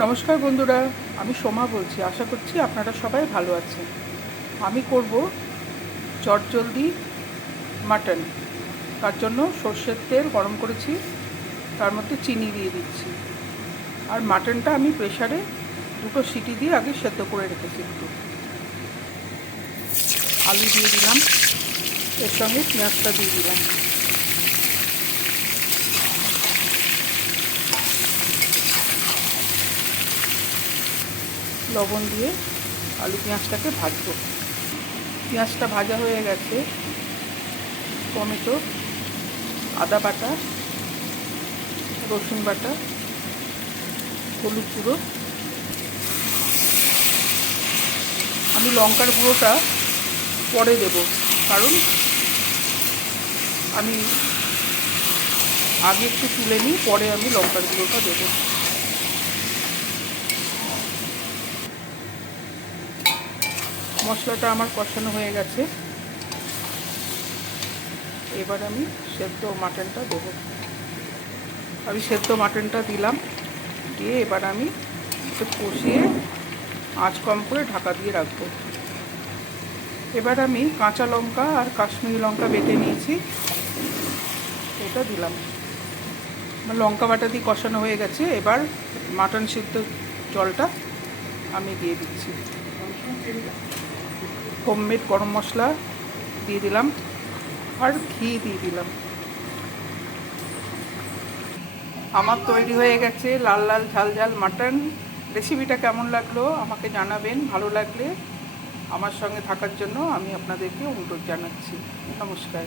নমস্কার বন্ধুরা, আমি সোমা বলছি। আশা করছি আপনারা সবাই ভালো আছেন। আমি করব চটজলদি মাটন। তার জন্য সর্ষের তেল গরম করেছি, তার মধ্যে চিনি দিয়ে দিচ্ছি। আর মাটনটা আমি প্রেসারে 2টো সিটি দিয়ে আগে সেদ্ধ করে রেখেছি। একটু আলু দিয়ে দিলাম, এর সঙ্গে পেঁয়াজটা দিয়ে দিলাম। লবণ দিয়ে আলু পেঁয়াজটাকে ভাজবো। পেঁয়াজটা ভাজা হয়ে গেছে। টমেটো, আদা বাটা, রসুন বাটা, হলুদ গুঁড়ো। আমি লঙ্কার গুঁড়োটা পরে দেব, কারণ আমি আগে একটু তুলে নিই, পরে আমি লঙ্কার গুঁড়োটা দেবো। মশলাটা আমার কষানো হয়ে গেছে। এবার আমি সেদ্ধ মাটনটা দেবো। আমি সেদ্ধ মাটনটা দিলাম, দিয়ে এবার আমি একটু কষিয়ে আঁচ কম করে ঢাকা দিয়ে রাখবো। এবার আমি কাঁচা লঙ্কা আর কাশ্মীরি লঙ্কা বেটে নিয়েছি, এটা দিলাম। লঙ্কা বাটা দিয়ে কষানো হয়ে গেছে। এবার মাটন সিদ্ধ জলটা আমি দিয়ে দিচ্ছি। হোমমেড গরম মশলা দিয়ে দিলাম, আর ঘি দিয়ে দিলাম। আমার তৈরি হয়ে গেছে লাল লাল ঝাল ঝাল মাটন। রেসিপিটা কেমন লাগলো আমাকে জানাবেন। ভালো লাগলে আমার সঙ্গে থাকার জন্য আমি আপনাদেরকে অনুরোধ জানাচ্ছি। নমস্কার।